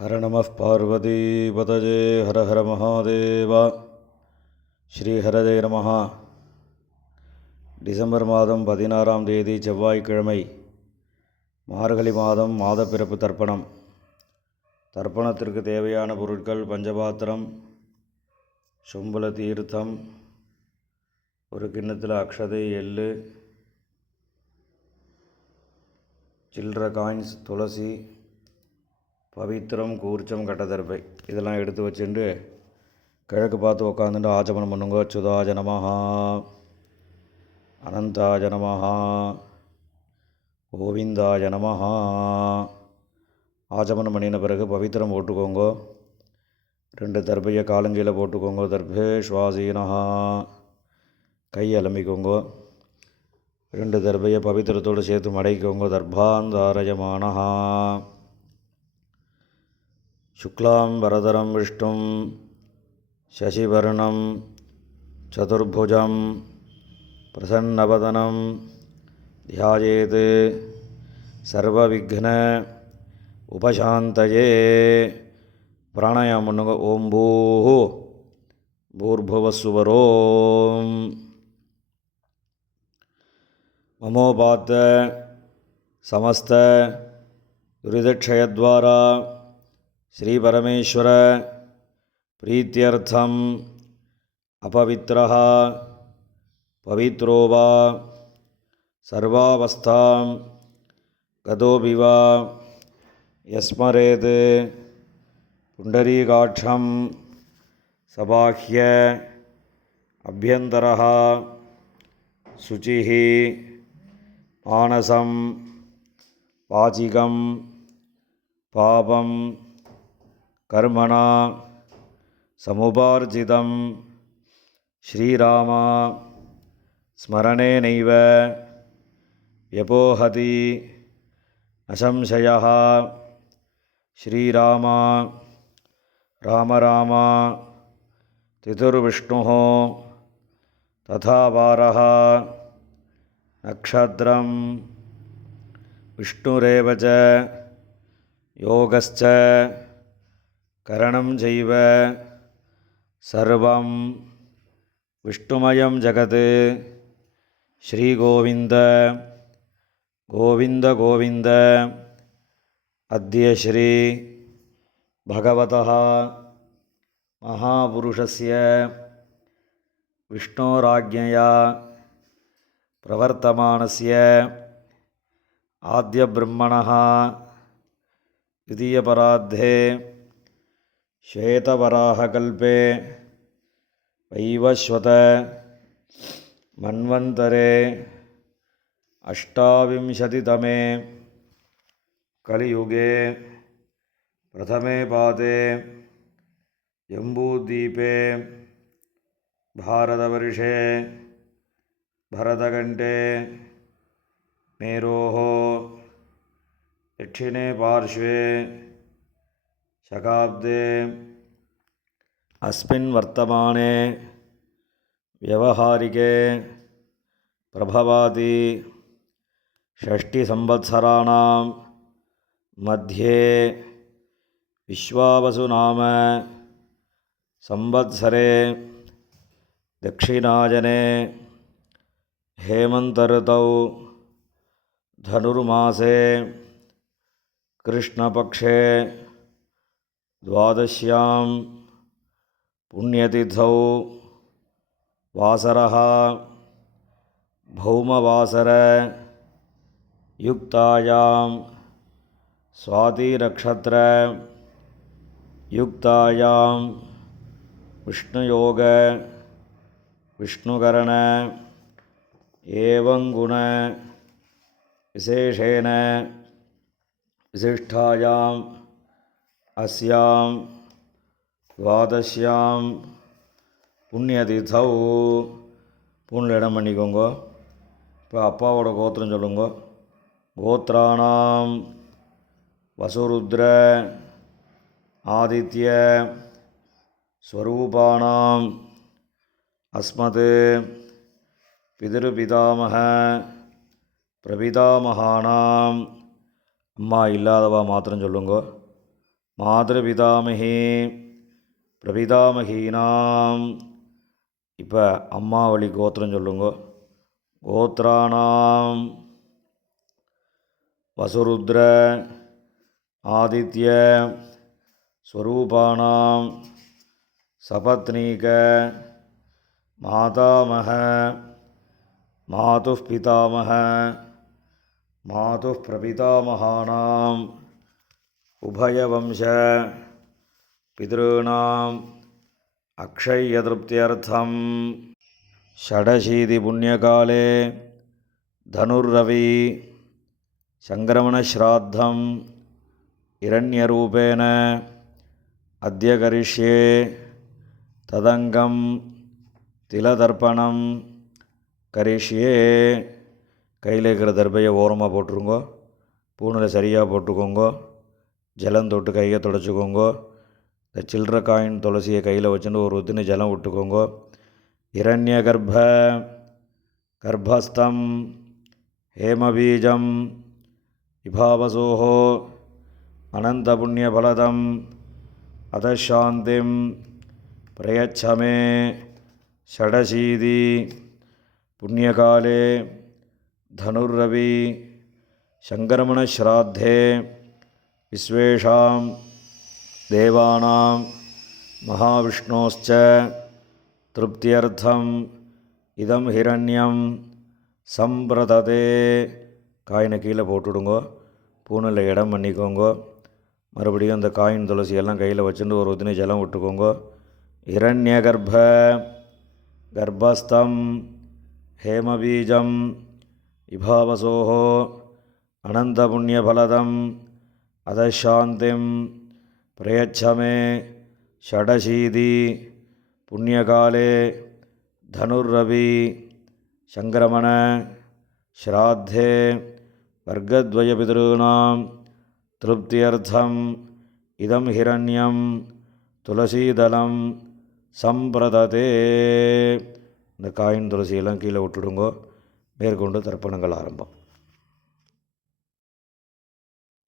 ஹர நம பார்வதிபதஜே ஹர ஹர மகாதேவா ஸ்ரீஹரதே நமஹா டிசம்பர் மாதம் பதினாறாம் தேதி செவ்வாய்க்கிழமை மார்கழி மாதம் மாதப்பிறப்பு தர்ப்பணம். தர்ப்பணத்திற்கு தேவையான பொருட்கள் பஞ்சபாத்திரம் சொம்புல தீர்த்தம் ஒரு கிண்ணத்தில் அக்ஷதை எள்ளு சில்லற காயின்ஸ் துளசி பவித்திரம் கூர்ச்சம் கட்டதர்பை. இதெல்லாம் எடுத்து வச்சுட்டு கிழக்கு பார்த்து உக்காந்துட்டு ஆச்சமனம் பண்ணுங்க. சுதாஜ நமஹா. அனந்தாஜ நமஹா. கோவிந்தாஜ நமஹா. ஆச்சமனம் பண்ணின பிறகு பவித்திரம் போட்டுக்கோங்க. ரெண்டு தர்பையை காலங்கையில் போட்டுக்கோங்க. தர்பே சுவாசீனஹா. கை அலம்பிக்கோங்க. ரெண்டு தர்பையை பவித்திரத்தோடு சேர்த்து மடைக்கோங்க தர்பாந்தாரயமானஹா. शुक्लां वरदरं विष्णुं शशिवर्णं चतुर्भुजं प्रसन्नवदनं ध्यायेत् सर्वविघ्न उपशान्तये प्राणायाम ॐ भूः भूर्भुवस्सुवरोम् ममोपात समस्त दुरितक्षयद्वारा ஸ்ரீபரமேஸ்வர பிரீத்தியர்த்தம் அபவித்ரஹா பவித்ரோவா சர்வாவஸ்தாம் கதோபிவா யஸ்மரேது புண்டரீகாட்சம் சபாஹ்ய அபியந்தரா சுச்சிஹி மானசம் வாச்சிகம் பாபம் वाचिकं पापं कर्मणा समुपार्जितं श्रीराम स्मरणेनैव व्यपोहति न संशयः श्रीराम राम राम तिथुर्विष्णुः तथा वारः नक्षत्रं विष्णुरेव च योगश्च करणं चैव सर्वं विष्णुमयं जगत् श्रीगोविन्द गोविन्द गोविन्द अद्य श्री भगवतः महापुरुषस्य विष्णोराज्ञया प्रवर्तमानस्य आद्यब्रह्मणः द्वितीयपराद्धे श्वेतवराहकल्पे वैवस्वत मन्वन्तरे अष्टाविंशतितमे कलियुगे प्रथमे पादे जम्बूद्वीपे भारतवर्षे भरतकण्ठे मेरोः दक्षिणे पार्श्वे शकाब्दे अस्मिन् वर्तमाने व्यवहारिके प्रभवादि षष्टिसंवत्सराणां मध्ये विश्वावसुनाम संवत्सरे दक्षिणाजने हेमन्तऋतौ धनुर्मासे कृष्णपक्षे द्वादश्यां पुण्यतिथौ वासरः भौमवासरयुक्तायां स्वातिनक्षत्रयुक्तायां विष्णुयोग विष्णुकरण एवं गुणविशेषेण विशिष्टायाम् अस्यां द्वादश्यां புண்ணியதீர்த்தௌ பூனில் இடம் பண்ணிக்கோங்க இப்போ அப்பாவோட கோத்திரம் சொல்லுங்க கோத்ராணாம் வசுருத்ர ஆதித்ய ஸ்வரூபானாம் அஸ்மத் பிதிருபிதாமக பிரபிதாமகானாம் அம்மா இல்லாதவா மாத்திரம் சொல்லுங்க மாதபிதாமகி பிரபிதாமகீனாம் இப்போ அம்மா வழி கோத்திரம் சொல்லுங்க. கோத்ராணாம் வசுருத்ர ஆதித்ய ஸ்வரூபானாம். சபத்னீக மாதாமக மாதுः பிதாமக மாதுः பிரபிதாமகானாம் உபயவம்ச பிதॄணாம் அக்ஷயதிருப்தியர்த்தம் ஷடசீதி புண்ணியகாலே தனுர்ரவி சங்கிரமணஸ்ராத்தம் இரண்யரூபேண அத்தியகரிஷ்யே ததங்கம் திலதர்ப்பணம் கரிஷ்யே கையில் இருக்கிற தர்பையை ஓரமாக போட்டுருங்கோ பூனில் சரியாக போட்டுக்கோங்கோ. ஜலம் தொட்டு கையை தொடச்சிக்கோங்க இந்த சில்லற காயின் துளசியை கையில் வச்சுட்டு ஒரு உத்தினி ஜலம் விட்டுக்கோங்க இரண்ய கர்ப்ப கர்ப்பஸ்தம் ஹேமபீஜம் விபாவசோஹோ அனந்தபுண்ணியபலதம் அதசாந்திம் பிரயச்சமே षडशीति पुण्यकाले धनुर्रवि सङ्क्रमणश्राद्धे விஸ்வேஷாம் தேவானாம் மகாவிஷ்ணோச்ச திருப்தியர்த்தம் இதம் ஹிரண்யம் சம்பிரததே காயினை கீழே போட்டுவிடுங்கோ பூனில் இடம் பண்ணிக்கோங்கோ. மறுபடியும் அந்த காயின் துளசி எல்லாம் கையில் வச்சுட்டு ஒரு உதினை ஜலம் விட்டுக்கோங்கோ. இரண்ய கர்ப்ப கர்ப்பஸ்தம் ஹேமபீஜம் இபாவசோகோ அனந்தபுண்ணியபலதம் अधशान्तिं प्रयच्छ मे षडशीति पुण्यकाले धनुर्रवि सङ्क्रमण श्राद्धे वर्गद्वयपितॄणां तृप्त्यर्थम् इदं हिरण्यं तुलसीदलं சம்பிரததே இந்த காயின் துளசியெல்லாம் கீழே விட்டுடுங்கோ மேற்கொண்டு தர்ப்பணங்கள் ஆரம்பம்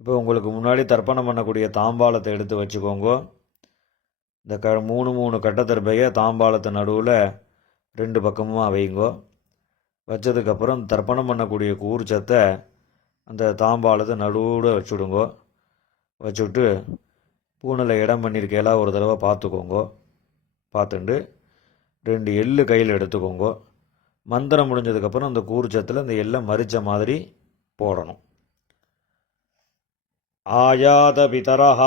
இப்போ உங்களுக்கு முன்னாடி தர்ப்பணம் பண்ணக்கூடிய தாம்பாளத்தை எடுத்து வச்சுக்கோங்க. இந்த க மூணு மூணு கட்டத்தர்பையை தாம்பாலத்து நடுவில் ரெண்டு பக்கமும் வைங்கோ. வச்சதுக்கப்புறம் தர்ப்பணம் பண்ணக்கூடிய கூர்ச்சத்தை அந்த தாம்பாளத்தை நடுவில் வச்சுடுங்கோ. வச்சுட்டு பூனில் இடம் பண்ணியிருக்கையெல்லாம் ஒரு தடவை பார்த்துக்கோங்க. பார்த்துண்டு ரெண்டு எள்ளு கையில் எடுத்துக்கோங்க. மந்திரம் முடிஞ்சதுக்கப்புறம் அந்த கூர்ச்சத்தில் அந்த எல்லை மறித்த மாதிரி போடணும். आयातपितरः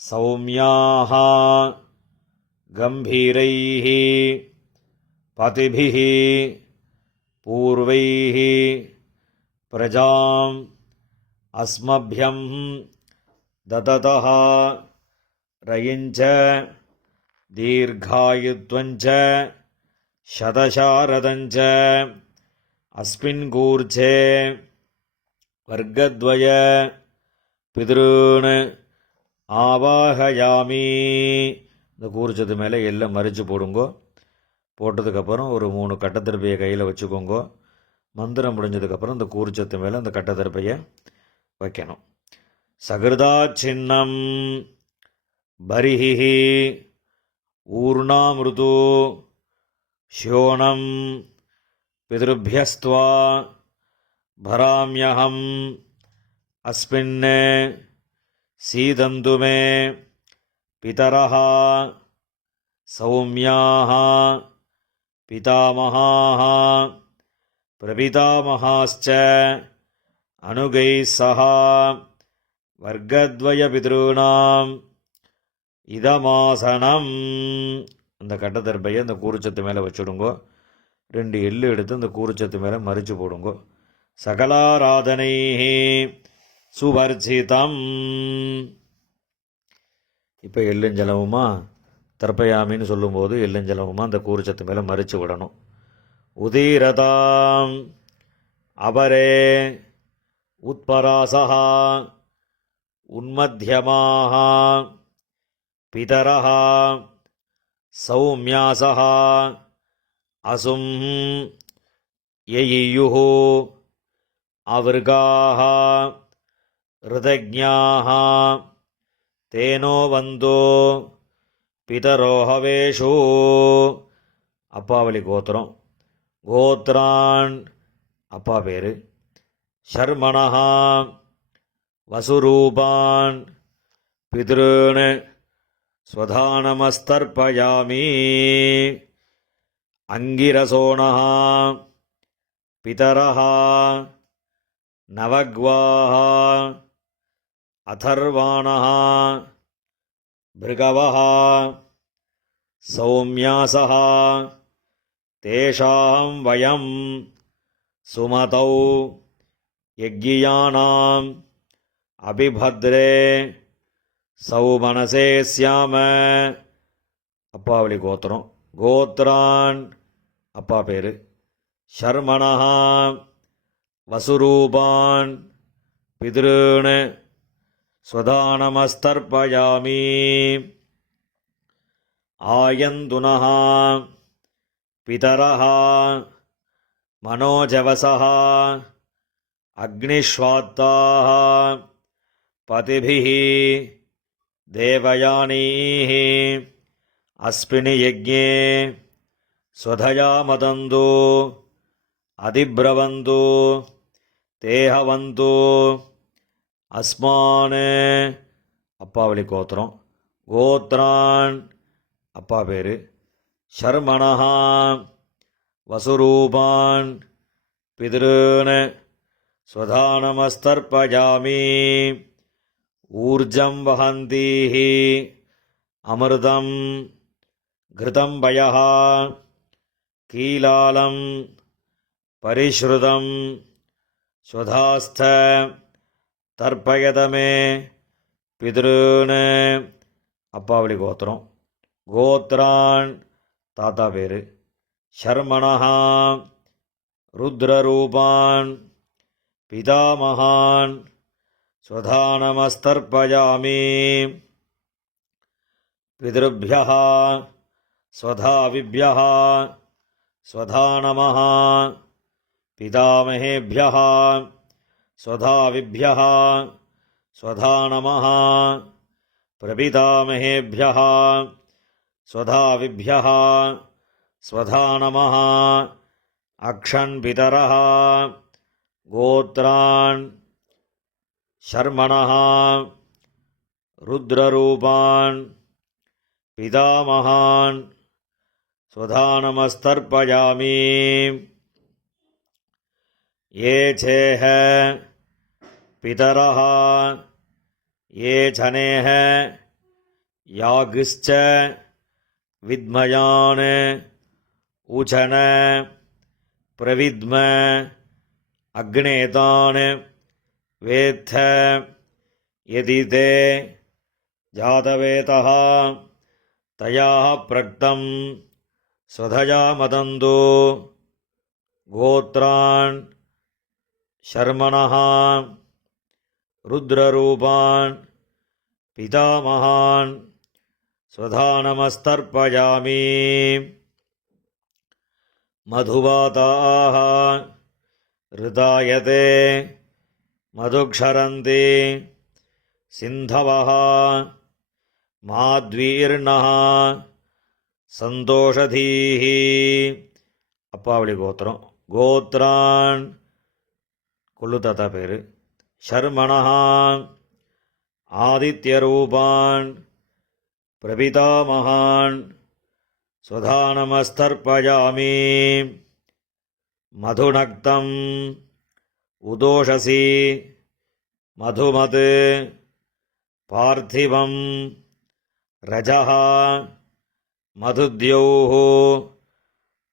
सौम्याः गम्भीरैः पतिभिः पूर्वैः प्रजाम् अस्मभ्यं ददतः रयिञ्च दीर्घायुत्वञ्च शतशारदञ्च अस्मिन् गूर्जे வர்க்கத்வய பிதிருன் ஆவாகயாமி. இந்த கூர்ச்சது மேலே எல்லாம் மறிச்சு போடுங்கோ. போட்டதுக்கப்புறம் ஒரு மூணு கட்டத்திருப்பையை கையில் வச்சுக்கோங்கோ. மந்திரம் முடிஞ்சதுக்கப்புறம் இந்த கூர்ச்சத்து மேலே அந்த கட்டத்திருப்பையை வைக்கணும். சகிருதா சின்னம் பரிஹி ஊர்ணாமிருது ஷோனம் பிதிருபியஸ்துவா भराम्यहम् अस्मिन् सीदन्तु मे पितरः सौम्याः पितामहाः प्रपितामहाश्च अनुगैः सह வர்க்கத்வயபிதॄணாம் இதமாசனம் அந்த கட்டத்தர்பையை அந்த கூறுச்சத்து மேலே வச்சுடுங்கோ ரெண்டு எள்ளு எடுத்து அந்த கூறுச்சத்து மேலே மறித்து போடுங்கோ சகலாராதனை சுவர்ஜிதம். இப்போ எள்ளஞ்சலவுமா தர்ப்பயாமின்னு சொல்லும்போது எள்ளஞ்சலவுமா அந்த கூறுச்சத்து மேலே மறித்து விடணும். உதீரதாம் அபரே உத்பராசா உன்மத்தியமாக பிதரா சௌமியாசா அசும் எயுஹோ अवृगाः ऋतज्ञाः தேனோ வந்தோ பிதரோ ஹவேஷு அப்பாவளி கோத்திரம் கோத்ரான் அப்பா பேர் ஷர்மணஹா வசுரூபான் பிதॄன் ஸ்வதானமஸ்தர்ப்பயாமி அங்கிரசோணः पितरः नवग्वाः अथर्वाणः भृगवः सौम्यासः तेषां वयं सुमतौ यज्ञियानाम् अभिभद्रे सौमनसे स्याम அப்பாவளி கோத்திரம் கோத்ரான் அப்பா பேர் ஷர்மணஹா வசுரூபான் பிதॄன் ஸ்வதானமஸ்தர்ப்பயாமி ஆயந்துனः பிதரः मनोजवसः अग्निष्वात्ताः पतिभिः देवयानीः अस्मिन् यज्ञे स्वधया मदन्तु अधिब्रवन्तु தேஹவந்து அஸ்மான் அப்பாவளி கோத்திரம் கோத்ரான் அப்பா பேர் ஷர்மணஹா வசுரூபான் பிதॄன் ஸ்வதானமஸ்தர்ப்பயாமி ஊர்ஜம் வஹந்தீः அமிர்தம் घृतं वयः कीलालं परिश्रुतं स्वधास्थ தர்ப்பயத மே பிதॄன் அப்பாவளி கோத்திரம் கோத்ரான் தாத்தா பேர் ஷர்மணஹா ருத்ரரூபான் பிதாமகான் स्वधानमस्तर्पयामि पितृभ्यः स्वधाविभ्यः स्वधा नमः पितामहेभ्यः स्वधाविभ्यः स्वधा नमः प्रपितामहेभ्यः स्वधाविभ्यः स्वधा नमः अक्षन्पितरः गोत्रान् शर्मणः रुद्ररूपान् पितामहान् स्वधानमस्तर्पयामि ये चेह पितरः, ये जनेः यागिश्च, विद्मयान् उचन प्रविद्म, अग्नेतान्, वेत्थ यदि ते जातवेतः, तयाः प्रक्तं, स्वधया मदन्तु, गोत्रान् शर्मणः रुद्ररूपान् पितामहान् स्वधानमस्तर्पयामि मधुवाताः ऋतायते मधुक्षरन्ति सिन्धवः माद्वीर्णः सन्तोषधीः अप्पावळिगोत्रं गोत्रान् கொள்ளு தாத்தா பேர் ஷர்மணஹா ஆதித்யரூபான் பிரபிதாமகான் स्वधानमस्तर्पयामि मधुनक्तम् उदोषसि मधुमत् पार्थिवं रजः मधुद्यौः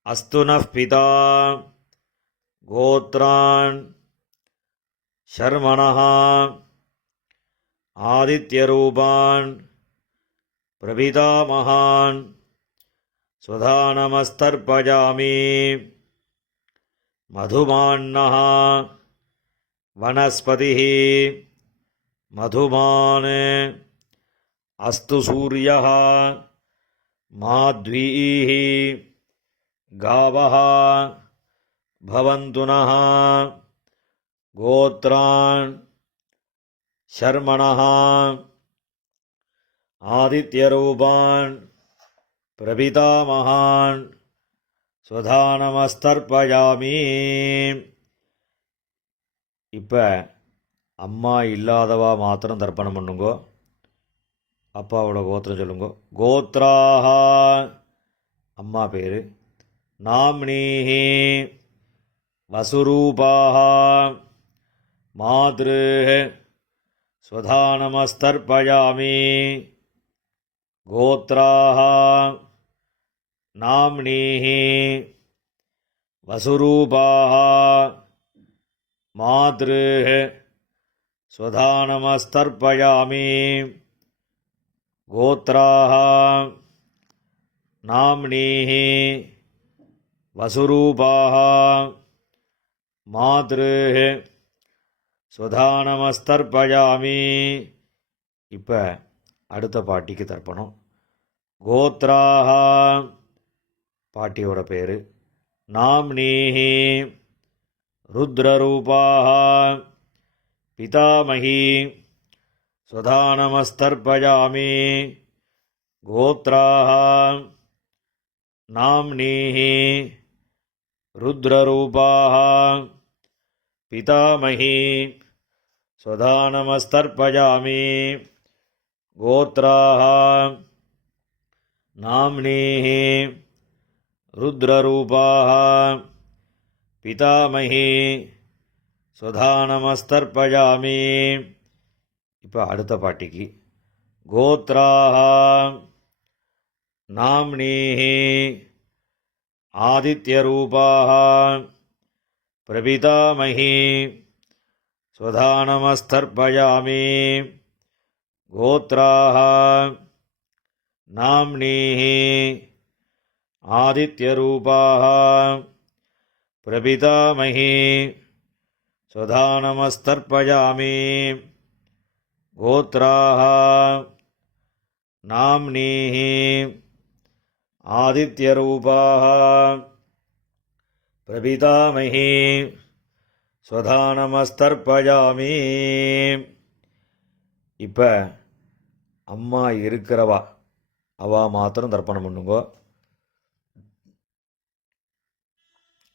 अस्तु नः पिता गोत्रान् शर्मणः। आदित्यरूपान्। प्रपितामहान् स्वधानमस्तर्पयामि। मधुमान्नः वनस्पतिः। मधुमान्। अस्तु सूर्यः। माध्वीः गावः। भवन्तु गोत्रान् शर्मणः ஆதித்யரூபான் பிரபிதாமகான் சுதானமஸ்தர்ப்பயாமி இப்போ அம்மா இல்லாதவா மாத்திரம் தர்ப்பணம் பண்ணுங்கோ அப்பாவோட கோத்திரம் சொல்லுங்க கோத்ராஹா அம்மா பேர் நாம்னீஹி வசுரூபாக मातृः स्वधानमस्तर्पयामि गोत्राः नाम्नीः वसुरूपाः मातृः स्वधानमस्तर्पयामि गोत्राः नाम्नीः वसुरूपाः मातृः சுதானமஸ்தர்பயாமி. இப்போ அடுத்த பாட்டிக்கு தர்ப்பணம். கோத்ராஹா பாட்டியோட பேர். நாம்னீஹி ருத்ரரூபாக பிதாமகி. சுதானமஸ்தர்ப்பயாமி கோத்ராஹ நாம்னீஹி ருத்ரரூபாக पितामही स्वधानमस्तर्पयामि गोत्राः नाम्नीः रुद्ररूपाः பிதாமகி சுதானமஸ்தர்ப்பயாமி இப்போ அடுத்த பாட்டிக்கு கோத்ராக நாம்னீஹி ஆதித்யரூபாக प्रपितामही स्वधानमस्तर्पयामि गोत्राः नाम्नीः आदित्यरूपाः प्रपितामही स्वधानमस्तर्पयामि गोत्राः नाम्नीः आदित्यरूपाः பிரபிதாமகி ஸ்வதானமஸ்தர்பயாமி இப்போ அம்மா இருக்கிறவா? அவா மாத்திரம் தர்ப்பணம் பண்ணுங்கோ.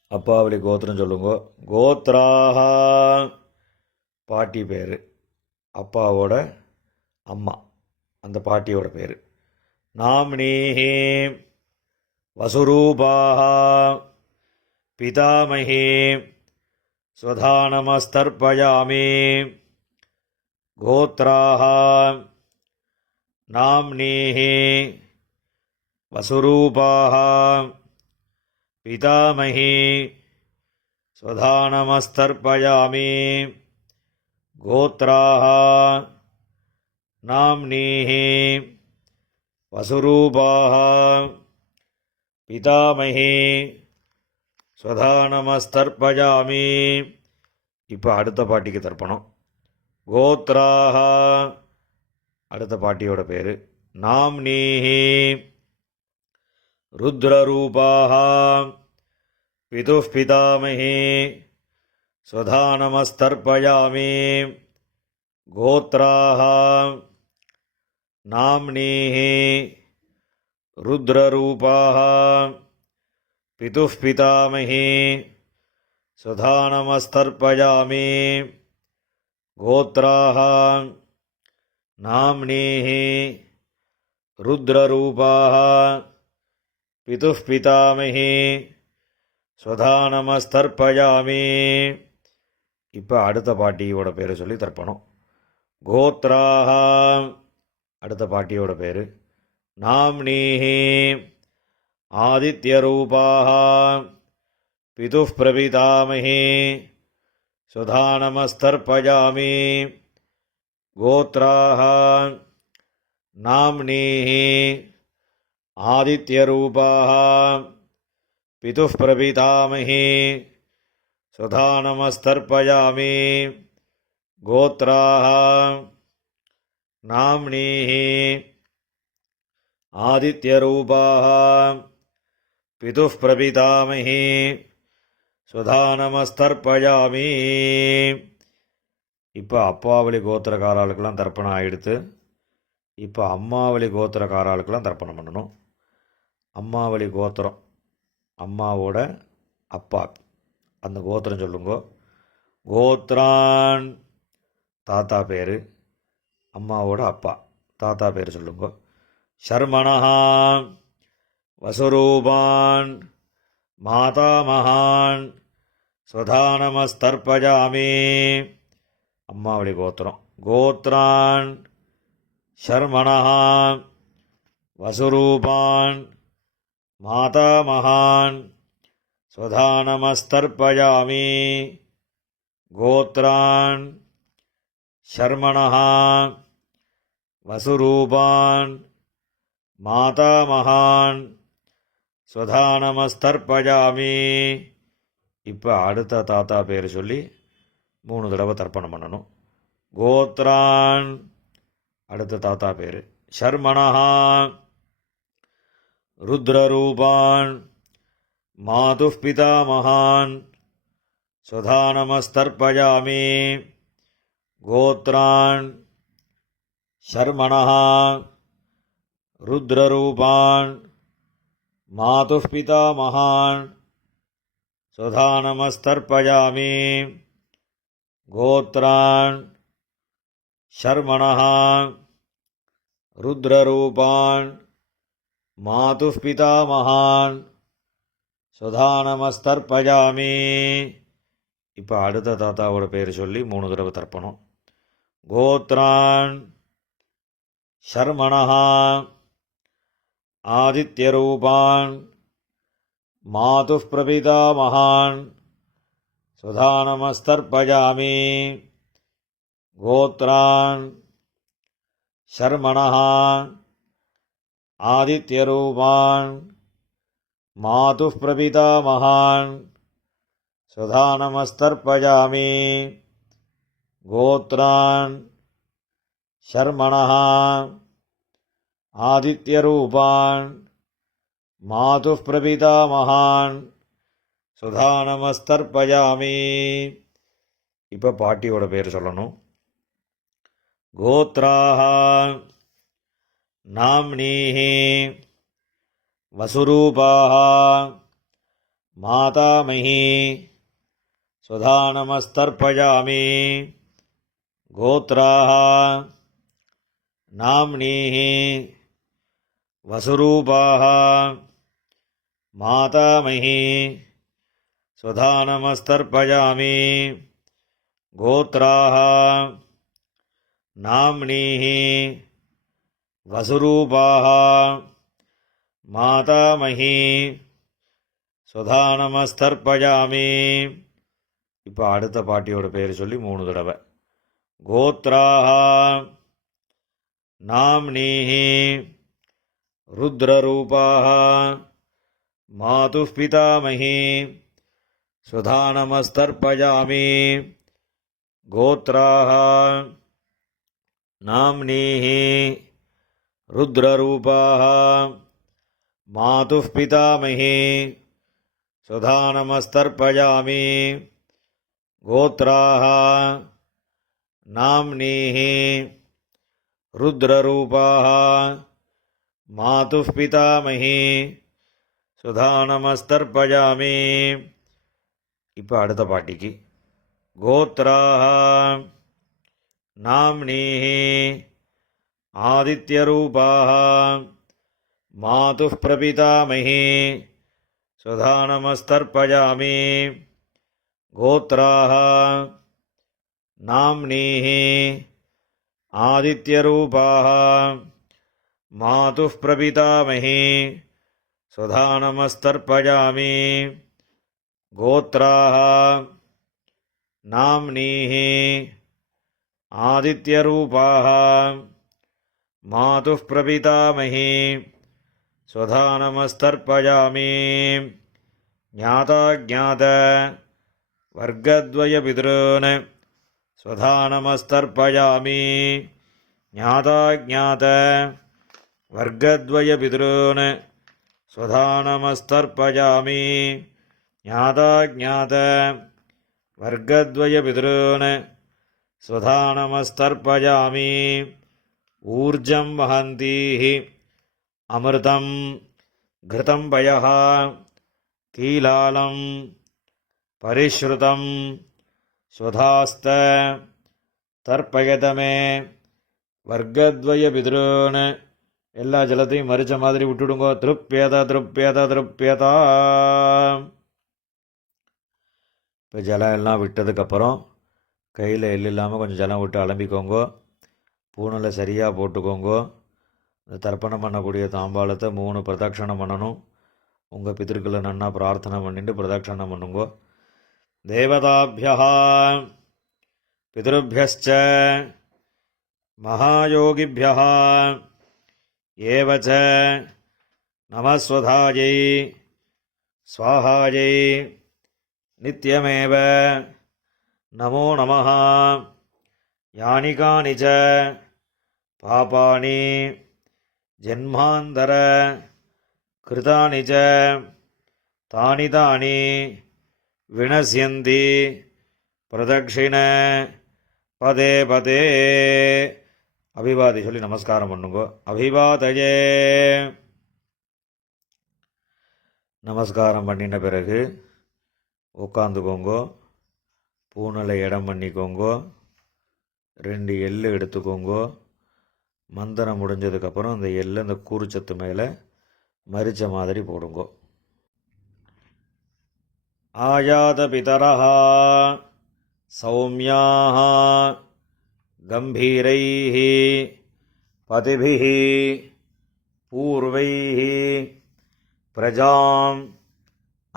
அப்பாவளி கோத்திரம் சொல்லுங்க. கோத்ராஹா. பாட்டி பேர். அப்பாவோட அம்மா. அந்த பாட்டியோட பேர். நாம்னீஹி. வசுரூபாக पितामही स्वधानमस्तर्पयामि गोत्राः नाम्नीः वसुरूपाः पितामही स्वधानमस्तर्पयामि गोत्राः नाम्नीः वसुरूपाः पितामही ஸ்வதானமஸ்தர்ப்பயாமி இப்போ அடுத்த பாட்டிக்கு தர்ப்பணம். கோத்ராக அடுத்த பாட்டியோட பேர் நாம்னீஹி. ருத்ரரூபாக பிது பிதாமகி ஸ்வதானமஸ்தர்ப்பயாமி கோத்ராக நாம்னீஹி. ருத்ரரூபாக पितुः पितामही स्वधानमस्तर्पयामि गोत्राः नाम्नीः रुद्ररूपाः पितुः पितामही ஸ்வதானமஸ்தர்ப்பயாமி இப்போ அடுத்த பாட்டியோட பேர் சொல்லி தர்ப்பணம் கோத்ராக அடுத்த பாட்டியோட பேர் நாம்னீஹி आदित्यरूपाः पितुः प्रपितामही सुधानमस्तर्पयामि गोत्राः नाम्नीः आदित्यरूपाः पितुः प्रपितामही सुधानमस्तर्पयामि गोत्राः नाम्नीः आदित्यरूपाः पितुः प्रपितामही சுதானமஸ்தர்ப்பயாமி இப்போ அப்பாவளி கோத்திரக்காரர்களுக்கெல்லாம் தர்ப்பணம் ஆகிடுத்து இப்போ அம்மாவளி கோத்திரக்காராளுக்கெல்லாம் தர்ப்பணம் பண்ணணும் அம்மாவளி கோத்திரம் அம்மாவோட அப்பா அந்த கோத்திரம் சொல்லுங்க கோத்ரான் தாத்தா பேர் அம்மாவோட அப்பா தாத்தா பேர் சொல்லுங்க சர்மணஹா வசுரூபான் மாதாமகான் ஸ்வதானமஸ்தர்பஜாமி அம்மாவளி கோத்திரம் கோத்ரான் शर्मणः वसुरूपान् मातामहान् स्वधानमस्तर्पयामि गोत्रान् शर्मणः वसुरूपान् மாதாமகான் ஸ்வதானமஸ்தர்பயாமி இப்போ அடுத்த தாத்தா பேர் சொல்லி மூணு தடவை தர்ப்பணம் பண்ணணும். கோத்ரான். அடுத்த தாத்தா பேர். ஷர்மணஹா ருத்ரரூபான். மாது பிதா பிதாமகான் சுதானமஸ்தர்பயாமி கோத்ரான். ஷர்மணஹா ருத்ரரூபான். मातुः पितामहान् स्वधानमस्तर्पयामि गोत्रान् शर्मणः रुद्ररूपान् मातुः पितामहान् சுதானமஸ்தர்பயாமி இப்போ அடுத்த தாத்தாவோட பேர் சொல்லி மூணு தடவை தர்ப்பணம் கோத்ரான் ஷர்மணஹா आदित्यरूपान् मातुः प्रवितामहान् सुधानमस्तर्पयामि गोत्रान् शर्मणः। आदित्यरूपान् मातुः प्रपितामहान् सुधानमस्तर्पजामि गोत्रान् शर्मणः। आदित्यरूपान् मातुः प्रपितामहान् சுதானமஸ்தர்பயாமி இப்போ பாட்டியோட பேர் சொல்லணும் गोत्राः नाम्नीः वसुरूपाः मातामही सुधानमस्तर्पयामि गोत्राः नाम्नीः वसुरूपाः मातामही सुधानमस्तर्पयामि गोत्राः नाम्नीः वसुरूपाः மாதாமகி சுதானமஸ்தர்ப்பயாமி இப்போ அடுத்த பாட்டியோட பேர் சொல்லி மூணு தடவை கோத்ராக நாம்னீஹி रुद्ररूपाः मातुः पितामही सुधानमस्तर्पयामि गोत्राः नाम्नीः रुद्ररूपाः मातुः पितामही सुधानमस्तर्पयामि गोत्राः नाम्नीः रुद्ररूपाः मातुः पितामही சுதானமஸ்தர்பயாமி இப்போ அடுத்த பாட்டிக்கு கோத்ராக नाम्नीः आदित्यरूपाः मातुः प्रपितामही सुधानमस्तर्पयामि गोत्राः नाम्नीः आदित्यरूपाः मातुः प्रपितामही सुधानमस्तर्पयामि गोत्राः नाम्नीः आदित्यरूपाः मातुः प्रपितामही स्वधानमस्तर्पयामि ज्ञाताज्ञात वर्गद्वयपितॄन् स्वधानमस्तर्पयामि ज्ञाताज्ञात वर्गद्वयपितॄन् स्वधानमस्तर्पयामि ज्ञाताज्ञात वर्गद्वयपितॄन् स्वधानमस्तर्पयामि ऊर्जं वहन्तीः अमृतं घृतं पयः कीलालं परिश्रुतं स्वधास्त तर्पयत मे वर्गद्वयपितॄन् எல்லா ஜலத்தையும் மறிச்ச மாதிரி விட்டுடுங்கோ. திருப்பேதா திருப்பேதா திருப்பேதா. இப்போ ஜலம் எல்லாம் விட்டதுக்கப்புறம் கையில் எள் இல்லாமல் கொஞ்சம் ஜலம் விட்டு அலம்பிக்கோங்கோ. பூணில் சரியாக போட்டுக்கோங்கோ. தர்ப்பணம் பண்ணக்கூடிய தாம்பாளத்தை மூணு பிரதட்சணம் பண்ணணும். உங்கள் பித்திருக்களை நன்னா பிரார்த்தனை பண்ணிட்டு பிரதட்சணம் பண்ணுங்கோ. தேவதாபியா பிதருபியச்ச மகாயோகிபியா एव च नमस्वधायै स्वाहायै नित्यमेव नमो नमः यानि कानि च पापानि जन्मान्तर कृतानि च तानि तानि विनश्यन्ति பிரதட்சிண பதே பதே அபிவாதி சொல்லி நமஸ்காரம் பண்ணுங்கோ. அபிவாதையே நமஸ்காரம் பண்ணின பிறகு உட்காந்துக்கோங்கோ பூனலை இடம் பண்ணிக்கோங்கோ. ரெண்டு எள்ளு எடுத்துக்கோங்கோ. மந்திரம் முடிஞ்சதுக்கப்புறம் அந்த எள்ளு அந்த கூறுச்சத்து மேலே மறித்த மாதிரி போடுங்கோ. ஆயாத பிதரா சௌமியாக गम्भीरैः पतिभिः पूर्वैः प्रजाम्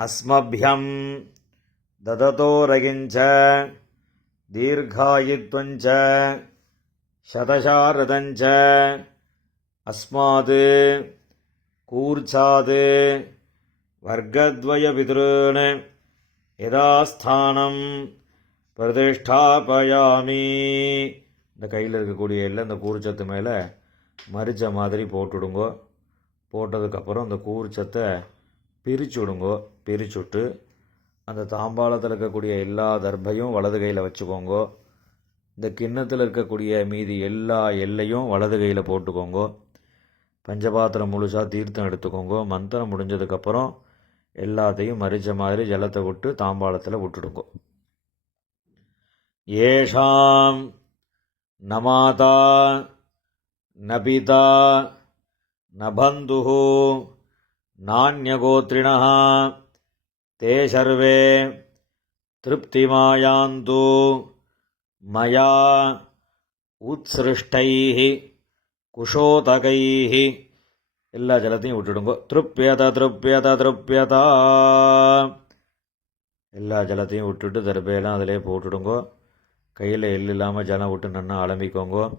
अस्मभ्यं ददतोरगिञ्च दीर्घायित्वञ्च शतशारदञ्च अस्मात् कूर्चात् वर्गद्वयपितॄन् यदा स्थानं प्रतिष्ठापयामि இந்த கையில் இருக்கக்கூடிய எல்லாம் இந்த கூறுச்சத்து மேலே மரிச்ச மாதிரி போட்டுடுங்கோ. போட்டதுக்கப்புறம் இந்த கூறுச்சத்தை பிரிச்சு விடுங்கோ பிரிச்சுட்டு அந்த தாம்பாளத்தில் இருக்கக்கூடிய எல்லா தர்பையும் வலது கையில் வச்சுக்கோங்கோ. இந்த கிண்ணத்தில் இருக்கக்கூடிய மீதி எல்லா எல்லையும் வலது கையில் போட்டுக்கோங்கோ. பஞ்சபாத்திரம் முழுசாக தீர்த்தம் எடுத்துக்கோங்கோ. மந்திரம் முடிஞ்சதுக்கப்புறம் எல்லாத்தையும் மரிச்ச மாதிரி ஜலத்தை விட்டு தாம்பாளத்தில் விட்டுடுங்கோ. ஏஷாம் न माता न पिता न बन्धुः नान्यगोत्रिणः ते सर्वे तृप्तिमायान्तु मया உத்ஸ்ருஷ்டைः குஷோதகைः எல்லா ஜலத்தையும் விட்டுடுங்கோ திருப்பியத திருப்பியத திருப்பியதா எல்லா ஜலத்தையும் விட்டுட்டு தர்பையெல்லாம் அதிலே போட்டுடுங்கோ கையில் எள் இல்லாமல் ஜலம் விட்டு நன்னா அலம்பிக்கோங்கோ.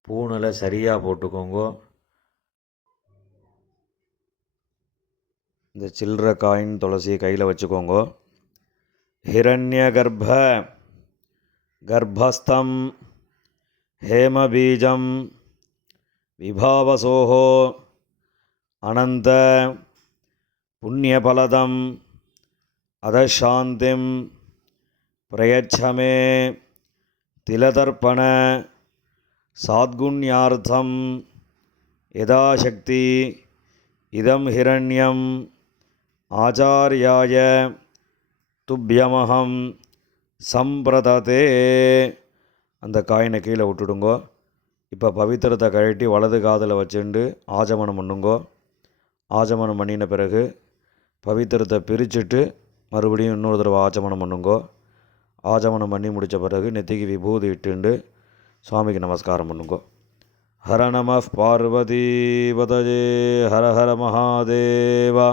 பூணில் சரியாக போட்டுக்கோங்கோ. இந்த சில்லற காயின் துளசியை கையில் வச்சுக்கோங்கோ. ஹிரண்ய கர்ப்ப கர்ப்பஸ்தம் ஹேமபீஜம் விபாவசோகோ அனந்த புண்ணியபலதம் அதசாந்திம் பிரயச்சமே. திலதர்ப்பண சாத்குண்யார்த்தம் யதாசக்தி இதம் ஹிரண்யம் ஆச்சாரியாய துப்பியமகம் சம்பிரததே. அந்த காயினை கீழே விட்டுடுங்கோ. இப்போ பவித்திரத்தை கழட்டி வலது காதில் வச்சுண்டு ஆஜமனம் பண்ணுங்கோ. ஆஜமனம் பண்ணின பிறகு பவித்திரத்தை பிரிச்சுட்டு மறுபடியும் இன்னொரு தடவை ஆச்சமனம் பண்ணுங்கோ. ஆஜமனம் பண்ணி முடித்த பிறகு நெத்திக்கு விபூதி இட்டுண்டு சுவாமிக்கு நமஸ்காரம் பண்ணுங்கோ. ஹர நம பார்வதி பதஜே ஹர ஹர மகாதேவா.